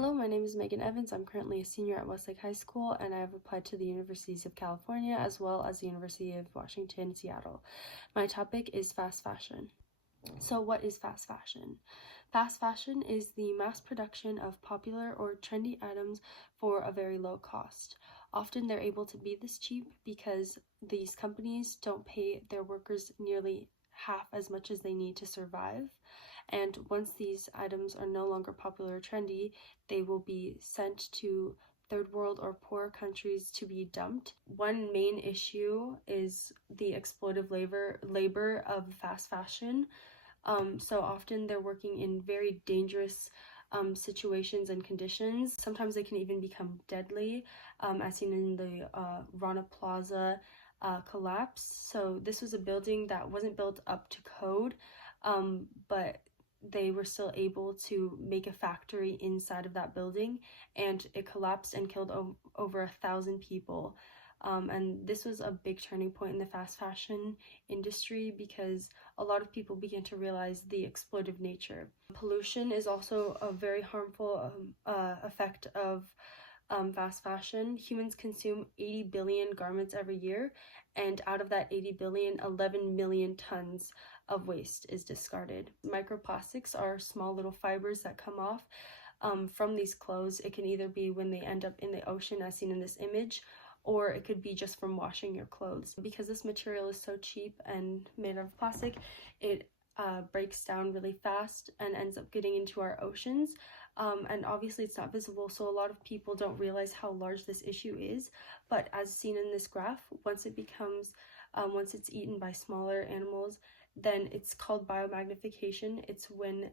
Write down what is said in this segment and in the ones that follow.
Hello, my name is Megan Evans. I'm currently a senior at Westlake High School, and I have applied to the Universities of California as well as the University of Washington, Seattle. My topic is fast fashion. So what is fast fashion? Fast fashion is the mass production of popular or trendy items for a very low cost. Often they're able to be this cheap because these companies don't pay their workers nearly half as much as they need to survive. And once these items are no longer popular or trendy, they will be sent to third world or poor countries to be dumped. One main issue is the exploitive labor of fast fashion. So often they're working in very dangerous situations and conditions. Sometimes they can even become deadly, as seen in the Rana Plaza collapse. So this was a building that wasn't built up to code, but they were still able to make a factory inside of that building, and it collapsed and killed over 1,000 people. And this was a big turning point in the fast fashion industry because a lot of people began to realize the exploitive nature. Pollution is also a very harmful effect of fast fashion. Humans consume 80 billion garments every year, and out of that 80 billion, 11 million tons of waste is discarded. Microplastics are small little fibers that come off from these clothes. It can either be when they end up in the ocean, as seen in this image, or it could be just from washing your clothes. Because this material is so cheap and made out of plastic, it breaks down really fast and ends up getting into our oceans. And obviously it's not visible, so a lot of people don't realize how large this issue is. But as seen in this graph, once it's eaten by smaller animals, then it's called biomagnification. It's when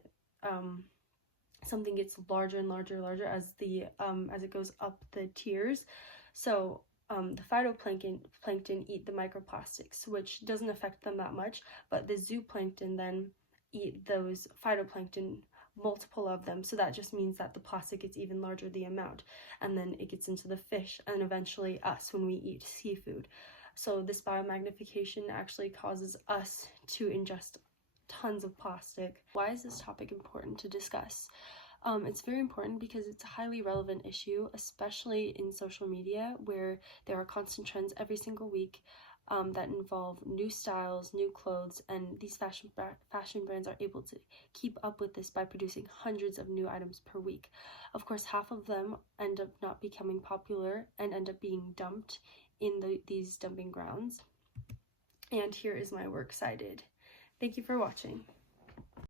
something gets larger and larger as it goes up the tiers. So the phytoplankton eat the microplastics, which doesn't affect them that much, but the zooplankton then eat those phytoplankton, multiple of them. So that just means that the plastic gets even larger, the amount, and then it gets into the fish and eventually us when we eat seafood. So this biomagnification actually causes us to ingest tons of plastic. Why is this topic important to discuss? It's very important because it's a highly relevant issue, especially in social media, where there are constant trends every single week that involve new styles, new clothes, and these fashion brands are able to keep up with this by producing hundreds of new items per week. Of course, half of them end up not becoming popular and end up being dumped in these dumping grounds. And here is my works cited. Thank you for watching.